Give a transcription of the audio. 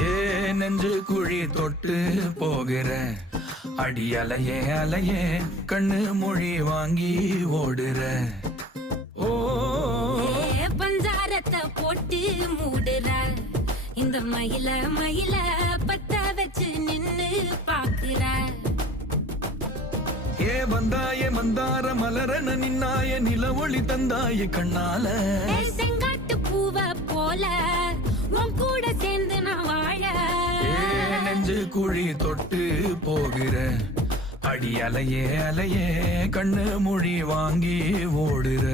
ஏ நெஞ்சு குழி தொட்டு போகிற அடி அலையே அலையே கண்ணு மொழி வாங்கி ஓடுற. ஓ பஞ்சாரத்தை போட்டு மூடுற இந்த மயில மயில பத்த வச்சு நின்னு பாக்குற. ஏ வந்தாய மந்தார மலரன நின்னாய நில ஒளி தந்தாய கண்ணால. செங்காட்டு பூவ போல உன் கூட சேர்ந்து நான் வாழ. நெஞ்சு குழி தொட்டு போகிற அடி அலையே அலையே கண்ணு மொழி வாங்கி ஓடுற.